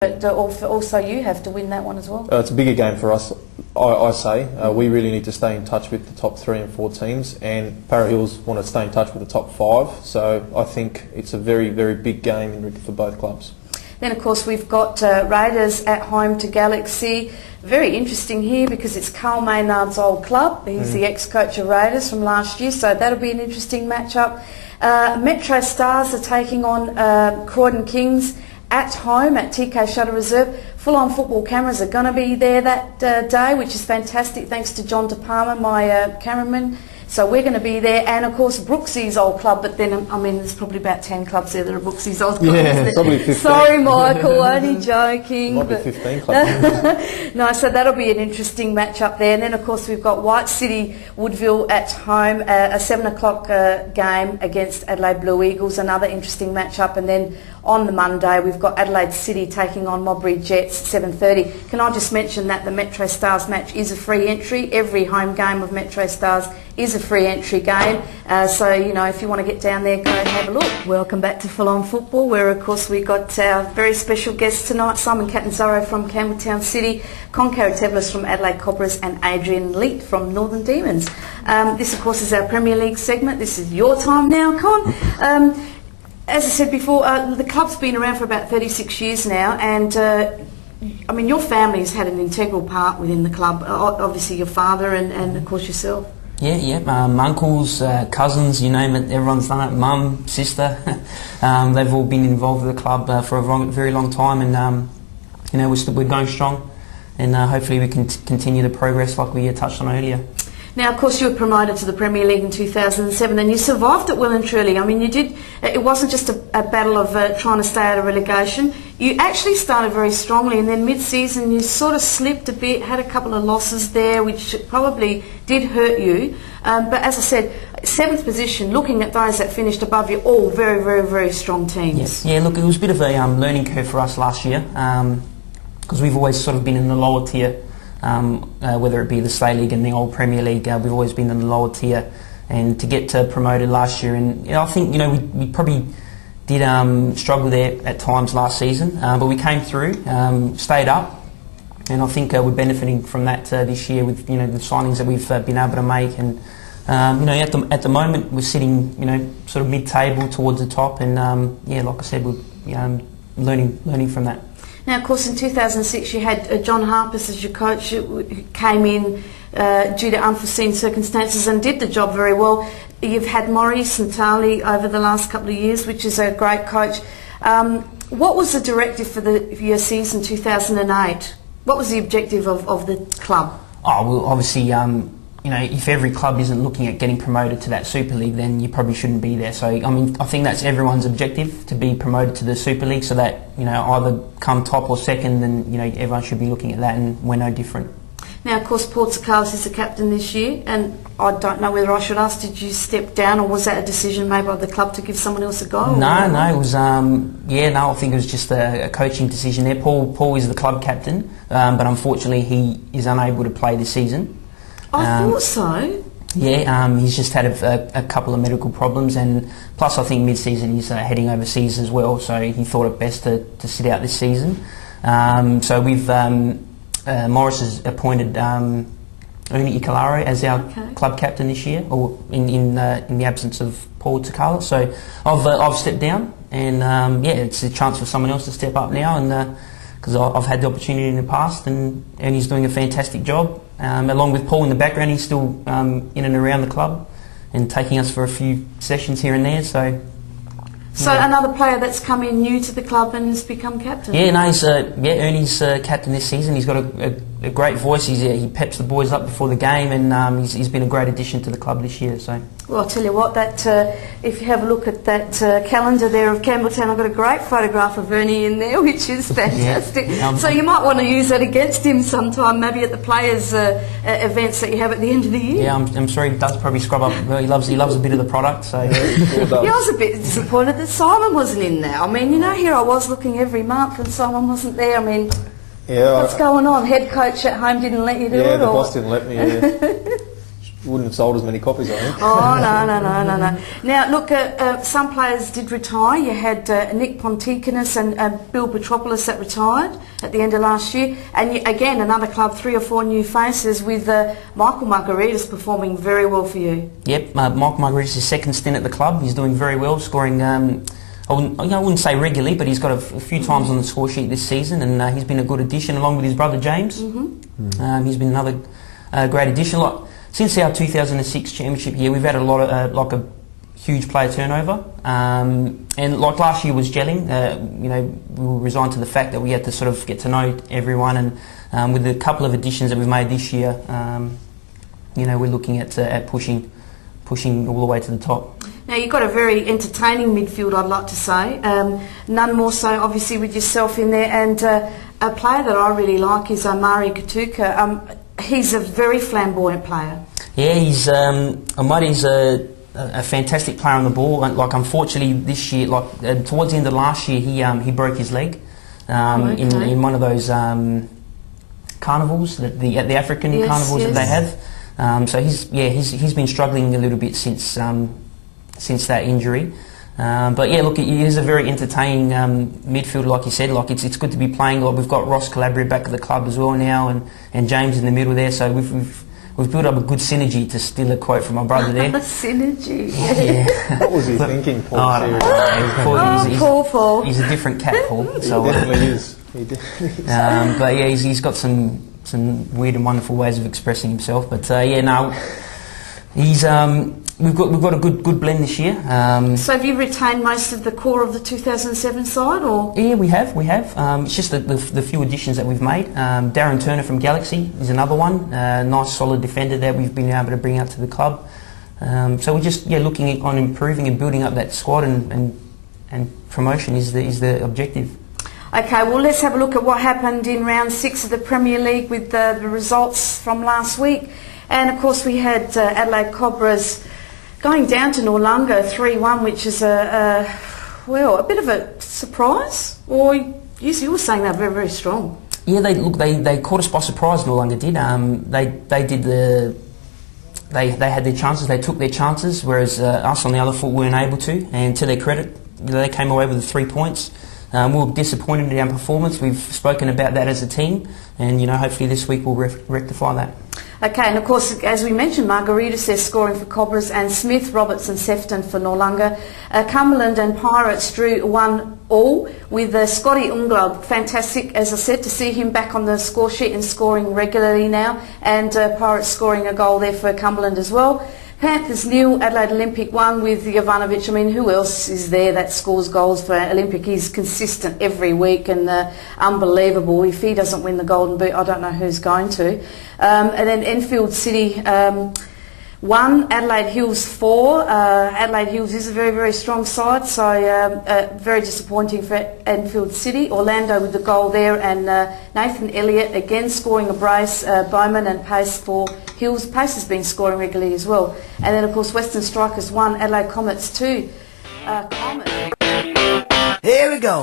But also you have to win that one as well. It's a bigger game for us, I say. We really need to stay in touch with the top 3 and 4 teams, and Para Hills want to stay in touch with the top 5. So I think it's a very, very big game for both clubs. Then, of course, we've got Raiders at home to Galaxy. Very interesting here because it's Carl Maynard's old club. He's the ex-coach of Raiders from last year, so that'll be an interesting matchup. Metro Stars are taking on Croydon Kings at home at TK Shutter Reserve. Full-on football cameras are going to be there that day, which is fantastic, thanks to John De Palma, my cameraman. So we're going to be there, and of course Brooksy's old club, but then, I mean, there's probably about 10 clubs there that are Brooksy's old club. Yeah, probably 15. Sorry, Michael, only joking. Might be 15 clubs. No, so that'll be an interesting match up there. And then, of course, we've got White City Woodville at home, a 7 o'clock game against Adelaide Blue Eagles, another interesting match-up. And then on the Monday, we've got Adelaide City taking on Modbury Jets, 7:30. Can I just mention that the Metro Stars match is a free entry? Every home game of Metro Stars is a free entry game. So, you know, if you want to get down there, go and have a look. Welcome back to Full On Football, where, of course, we've got our very special guests tonight, Simon Catanzaro from Campbelltown City, Con Carritevlis from Adelaide Cobras, and Adrian Leet from Northern Demons. This, of course, is our Premier League segment. This is your time now, Con. As I said before, the club's been around for about 36 years now, and I mean, your family's had an integral part within the club. Obviously, your father and of course yourself. Yeah. Uncles, cousins, you name it, everyone's done it. Mum, sister, they've all been involved with the club for a very long time, and you know, we're going strong, and hopefully we can continue the progress like we touched on earlier. Now, of course, you were promoted to the Premier League in 2007, and you survived it well and truly. I mean, you did. It wasn't just a battle of trying to stay out of relegation. You actually started very strongly, and then mid-season you sort of slipped a bit, had a couple of losses there, which probably did hurt you. But as I said, 7th position, looking at those that finished above you, all very, very, very strong teams. Yes. Yeah, look, it was a bit of a learning curve for us last year, because we've always sort of been in the lower tier. Whether it be the State League and the old Premier League, we've always been in the lower tier, and to get promoted last year, and you know, I think, you know, we probably did struggle there at times last season, but we came through, stayed up, and I think we're benefiting from that this year with, you know, the signings that we've been able to make, and you know, at the moment we're sitting, you know, sort of mid-table towards the top, and yeah, like I said, we're learning from that. Now, of course, in 2006 you had John Harpus as your coach, who came in due to unforeseen circumstances and did the job very well. You've had Maurice Natali over the last couple of years, which is a great coach. What was the directive for your season 2008? What was the objective of the club? Oh, well, obviously, you know, if every club isn't looking at getting promoted to that Super League, then you probably shouldn't be there. So, I mean, I think that's everyone's objective, to be promoted to the Super League, so that, you know, either come top or second, then, you know, everyone should be looking at that, and we're no different. Now, of course, Paul Tsoukalis is the captain this year, and I don't know whether I should ask, did you step down, or was that a decision made by the club to give someone else a go? No, it was, I think it was just a coaching decision there. Paul is the club captain, but unfortunately he is unable to play this season. I thought so. Yeah, he's just had a couple of medical problems, and plus I think mid-season he's heading overseas as well, so he thought it best to sit out this season. So we've Morris has appointed Uni Ikalaro as our club captain this year, or in the absence of Paul Tsoukalis. So I've stepped down, and yeah, it's a chance for someone else to step up now, and because I've had the opportunity in the past, and he's doing a fantastic job. Along with Paul in the background, he's still in and around the club and taking us for a few sessions here and there. So another player that's come in new to the club and has become captain. Yeah, no, Ernie's captain this season. He's got a great voice. He peps the boys up before the game, and he's been a great addition to the club this year. So. Well, I'll tell you what, that if you have a look at that calendar there of Campbelltown, I've got a great photograph of Ernie in there, which is fantastic. Yeah. So you might want to use that against him sometime, maybe at the players' events that you have at the end of the year. Yeah, I'm sure he does probably scrub up. Well, he loves a bit of the product. So. Yeah, I was a bit disappointed that Simon wasn't in there. I mean, you know, here I was looking every month and Simon wasn't there. I mean, yeah, what's going on? Head coach at home didn't let you do it? Yeah, the boss didn't let me. Yeah. wouldn't have sold as many copies, I think. Oh, no. Now, look, some players did retire. You had Nick Pontikinis and Bill Petropoulos that retired at the end of last year. And again, another club, 3 or 4 new faces with Michael Margaritis performing very well for you. Yep, Michael Margaritis' second stint at the club. He's doing very well, scoring, I wouldn't say regularly, but he's got a few times on the score sheet this season, and he's been a good addition along with his brother James. He's been another great addition. Since our 2006 championship year, we've had a lot of a huge player turnover, and like last year was gelling. We were resigned to the fact that we had to sort of get to know everyone, and with a couple of additions that we've made this year, we're looking at pushing all the way to the top. Now, you've got a very entertaining midfield, I'd like to say. None more so, obviously, with yourself in there. And a player that I really like is Mari Katuka. He's a very flamboyant player. Yeah, he's a fantastic player on the ball. Like, unfortunately, this year, towards the end of last year, he broke his leg in one of those carnivals, the African carnivals that they have. So he's been struggling a little bit since that injury. But yeah, look, he is a very entertaining midfielder, like you said. Like it's good to be playing. Like we've got Ross Calabria back at the club as well now, and James in the middle there. So we've built up a good synergy, to steal a quote from my brother there. Synergy. Yeah. What was he thinking, Paul? Paul. He's a different cat, Paul. So, he definitely is. But yeah, he's got some weird and wonderful ways of expressing himself. But he's we've got a good blend this year. So have you retained most of the core of the 2007 side, or? Yeah, we have. It's just the few additions that we've made. Darren Turner from Galaxy is another one. Nice solid defender that we've been able to bring out to the club. So we're just looking on improving and building up that squad, and promotion is the objective. Okay, well, let's have a look at what happened in round 6 of the Premier League with the results from last week. And of course we had Adelaide Cobras going down to Noarlunga 3-1, which is a bit of a surprise. Or you were saying they're very, very strong. Yeah, they caught us by surprise. Noarlunga did. They had their chances. They took their chances, whereas us on the other foot weren't able to. And to their credit, they came away with the 3 points. We were disappointed in our performance. We've spoken about that as a team, and hopefully this week we'll rectify that. Okay, and of course, as we mentioned, Margaritis is scoring for Cobras, and Smith, Roberts and Sefton for Noarlunga. Cumberland and Pirates drew 1-1 with Scotty Unglaub. Fantastic, as I said, to see him back on the score sheet and scoring regularly now, and Pirates scoring a goal there for Cumberland as well. Panthers 0, Adelaide Olympic 1 with Jovanovic. I mean, who else is there that scores goals for Olympic? He's consistent every week and unbelievable. If he doesn't win the Golden Boot, I don't know who's going to. And then Enfield City 1, Adelaide Hills 4. Adelaide Hills is a very, very strong side, so very disappointing for Enfield City. Orlando with the goal there, and Nathan Elliott again scoring a brace. Bowman and Pace for Hills. Pace has been scoring regularly as well. And then, of course, Western Strikers 1, Adelaide Comets 2. Here we go.